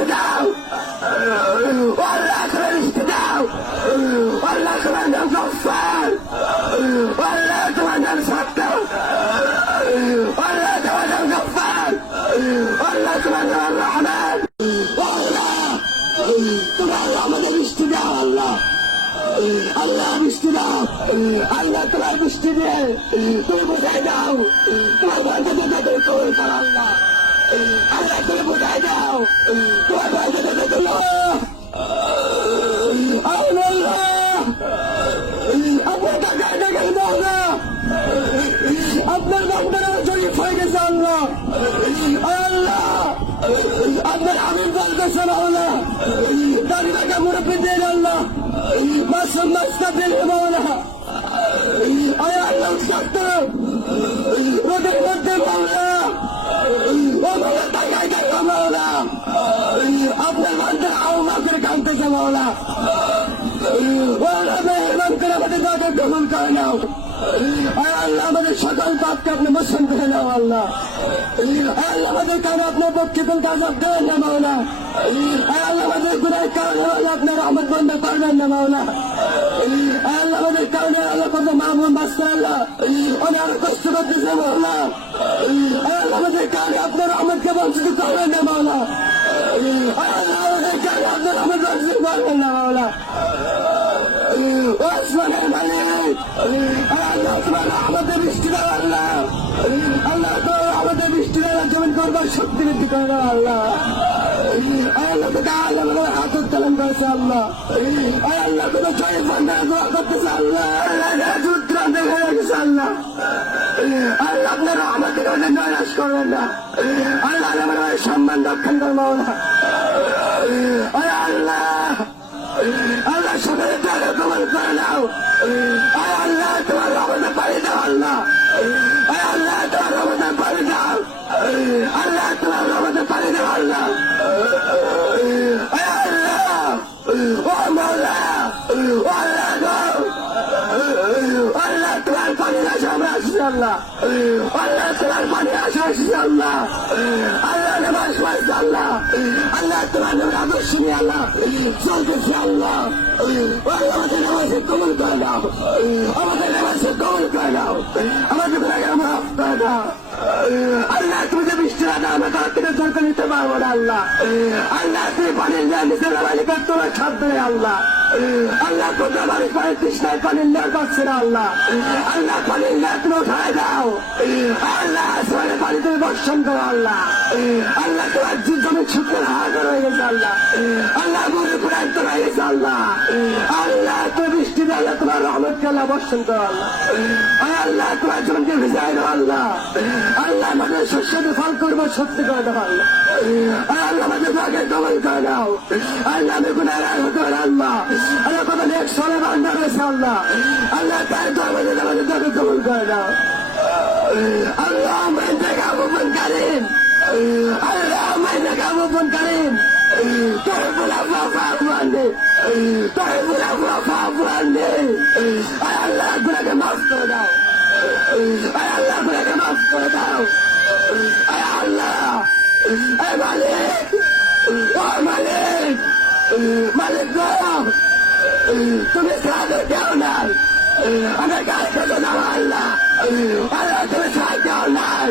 বৃষ্টি দাও, আল্লাহ তুমি বৃষ্টি দাও, আল্লাহ তোমার নাম গফফার, আল্লাহ তোমার নাম সত্তর, আল্লাহ তোমার নাম গফফার, আল্লাহ তোমার নাম রহমান, আল্লাহ তোমার আমাদের বৃষ্টি দাও, আল্লাহ আল্লাহ বৃষ্টি দাও, আল্লাহ তোমার বৃষ্টি দিয়ে তুমি বোঝাই দাও, তোমার বাড়িতে তুমি কবুল করো আল্লাহ, আল্লাহ তুমি বোঝাই দাও, তোমার বাড়িতে তুমি আপনার টাকায় টাকা দাও না, আপনার বান্দারা শরীফ হয়ে গেছে আল্লাহ, আল্লাহ আপনার আমির বলতেছে মাওলা, দাঁড়িয়ে টাকা মুরব্বী দেন আল্লাহ, মাসুম মাস্তা দেন মাওলা, আল্লাহ সত্য রোদের মধ্যে মাওলা, ওগুলো টাকায় টাকা মাওলা, আপনার বান্দারা আওমা করে কাঁদতেছে মাওলা, মেহরবান করে আমাদের দাদা গ্রহণ করে নাও, আল্লাহ আমাদের সকল পাপকে আপনি মোচন করে নাও আল্লাহ, আল্লাহ আমাদের কারণে আপনার পক্ষে কোন কাজ দেন না মাওলা, আল্লাহ আমাদের গুনার কারণে আপনার রহমত বন্ধ করবেন না মাওলা, আল্লাহ আমাদের কারণে আল্লাহ কত মামুন বাঁচতে আল্লাহ উনি আরো কষ্ট করতেছে মাওলা, আল্লাহ আমাদের কারণে আপনার রহমতকে বঞ্চিত করবেন না মাওলা, আল্লাহ আমাদের কারণে আপনার রহমত বঞ্চিত করবেন না মাওলা, ওসমানের মালিক আল্লাহ তোমার আমাদের বৃষ্টি দাও আল্লাহ, আল্লাহ তো আমাদের বৃষ্টি দেওয়ার জমিন করবার শক্তি বৃদ্ধি করো আল্লাহ, আল্লাহ তো আল্লাহ হাত উত্তোলন করেছে আল্লাহ, আল্লাহ তুমি শরীর বন্ধের দোয়া করতেছে আল্লাহ, যুদ্ধ হয়ে গেছে আল্লাহ, আল্লাহ আপনারা আমাদের নৈরাশ করবেন না, আল্লাহ আমার সম্মান রক্ষণ করবো না, আল্লাহ আল্লাহ সবাই তাহলে তোমার করে নাও, আল্লাহ তোমার রহমতে পারি দাও আল্লাহ, আল্লাহ তোমার রহমতে পারি দাও, আল্লাহ তোমার রহমতে পারি দাও আল্লাহ, আল্লাহ ও মাওলা, আল্লাহ আল্লাহ তোমার পানি আসে আমরা আসছি আল্লাহ, আল্লাহ তোমার পানি আসে আসছি আল্লাহ, আল্লাহ নামাজ পড়ছে আল্লাহ, আল্লাহ তোমার নামে আদর্শ নিয়ে আল্লাহ চলতেছে আল্লাহ, আল্লাহ আমাদের নামাজে কবুল করে দাও, আমাদের নামাজে কবুল করে দাও, আমাদের গুনাহগার মাফ করে দাও, আল্লাহ তুমি যে বৃষ্টি না দাও আমরা তার থেকে সরকার নিতে পারবো না আল্লাহ, আল্লাহ তুমি পানির নেওয়া নিচে নামাজি কাজ তোমার সাধ্য নেই আল্লাহ, আল্লাহ তোমরা মানুষ পানির তৃষ্ণায় পানির নেওয়া পাচ্ছে না আল্লাহ, আল্লাহ পানির নেওয়া তুমি উঠায় দাও, আল্লাহ আসমানের পানি তুমি বর্ষণ করো আল্লাহ, আল্লাহ তোমার জমি শুকনো হাহাকার হয়ে গেছে আল্লাহ, আল্লাহ মনে প্রান্ত হয়ে গেছে আল্লাহ, আল্লাহ তুমি বৃষ্টি দিয়ে আল্লাহ তোমার রহমতকে আল্লাহ বর্ষণ করো আল্লাহ, আল্লাহ তোমার জমিকে ভিজাই দাও আল্লাহ, আল্লাহ আমাদের শস্যতে ফল করবো সত্যি করে দাও আল্লাহ, আল্লাহ আমাদের ভাগে কবল করে দাও, আল্লাহ আমি গুনাহগার হতে পারি আল্লাহ, আল্লাহ কত নেক সলে বান্দা রয়েছে আল্লাহ, আল্লাহ তার দরবারে আমাদের ভাগে কবল করে দাও, আল্লাহ আমার জায়গা গোপন করেন, আল্লাহ আমার জায়গা গোপন করেন, তোর বলা বাবা মানে তোর বলা বাবা মানে আল্লাহ গুনাহকে মাফ করে দাও, আল্লাহ গুনাহকে মাফ করে দাও, আল্লাহ মালিক ও মালিক, মালিক গো তুমি সাহায্য দেও নাই, আমার কাছে তো নাও আল্লাহ, আল্লাহ তুমি সাহায্য দেও নাই,